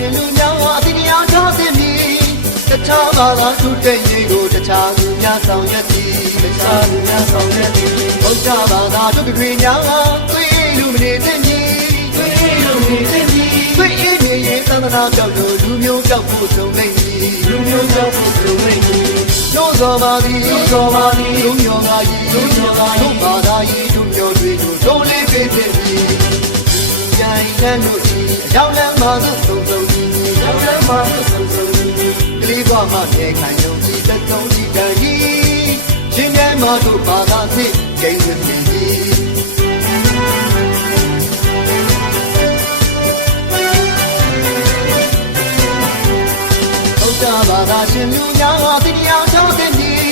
ရှင်လူများအတိတရားထားသိမည်တခြားဘာသာသူတဲ့ရင်ကိုတခြားသူများဆောင်ရွက်သည်တခြားသူများဆောင်ရွက်သည်ဘုရားဘာသာတို့တွေများသွေးလူမနေသိမည်သွေးလူမနေသိမည်သွေးအေးမြေရင်သန္တနာပြောက်လို့လူမျိုးပြောက်ဖို့ဆုံးနေသည်လူမျိုးပြောက်ဖို့ဆုံးနေသည်တို့သောပါသည်တို့သောပါသည်လူမျိုးကကြီးလူမျိုးကတို့ဘာသာကြီးလူမျိုးတွေကိုတို့လေးပေးသည်ကြိုင်တဲ့တို့ကြီးအကြောင်းလမ်းမှာသုံးဆုံးကြီးအကြောင်းလမ်းမှာသုံးဆုံးကြီးကလေးဘွားမှနေခံယုံကြည်သက်ဆုံးကြည်တန်ကြီးရှင်ရဲ့မတို့ဘာသာဖြစ်ဂိမ်းဝင်ကြီးဘာသာရှင်လူများတိတရားထားသိမည်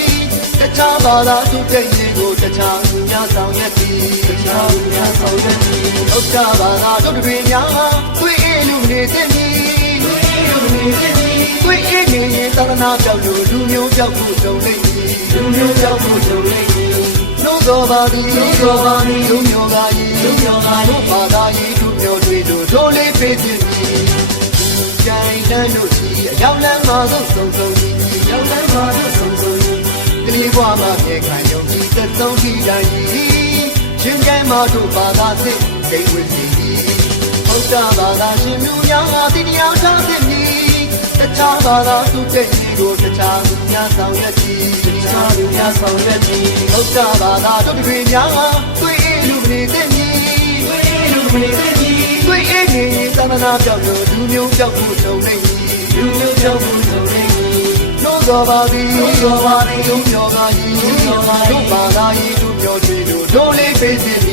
တခြားဘာသာသူတဲ့ရင်ကိုတခြားသူများဆောင်ရွက်သည်တခြားသူများဆောင်ရွက်သည်ဘုရားဘာသာတို့တွေများသွေးအေးလူနေသိမည်သွေးအေးလူနေသိမည်သွေးအေးနေရင်သာသနာပြောက်လို့လူမျိုးပြောက်ဖို့ကြုံနေသည်လူမျိုးပြောက်ဖို့ကြုံနေသည်လို့သောပါသည်လို့သောပါသည်လူမျိုးကကြီးလူမျိုးကတို့ဘာသာကြီးလူမျိုးတွေတို့လေးပေးသည်ကြိုင်တဲ့တို့ကြီးအရောက်လမ်းမှာဆုံးဆုံးကြီးရောက်လမ်းမှာဆုံးဆုံးကြီးကလေးဘွားမှာပြေခံယုံကြည်သက်ဆုံးကြည်တိုင်းကြီးရှင်ကဲမှာတို့ဘာသာစစ်ဂိမ်းဝင်ကြီးဘုရားဘာသာရှင်လူများတိတရားထားသိမည်တခြားဘာသာသူတဲ့ကြီးကိုတခြားသူများဆောင်ရွက်သည်တခြားသူများဆောင်ရွက်သည်ဘုရားဘာသာတို့တွေများသွေးအေးလူမနေသိမည်သွေးအေးလူမနေသိမည်သွေးအေးနေသာသနာပြောက်လို့လူမျိုးပြောက်ဖို့ကြုံနေလူမျိုးပြောက်ဖို့ကြုံနေလို့သောပါသည်လို့သောပါသည်လူမျိုးကကြီးလူမျိုးကတို့ဘာသာကြီးလူမျိုးတွေတို့လေးပေးစီ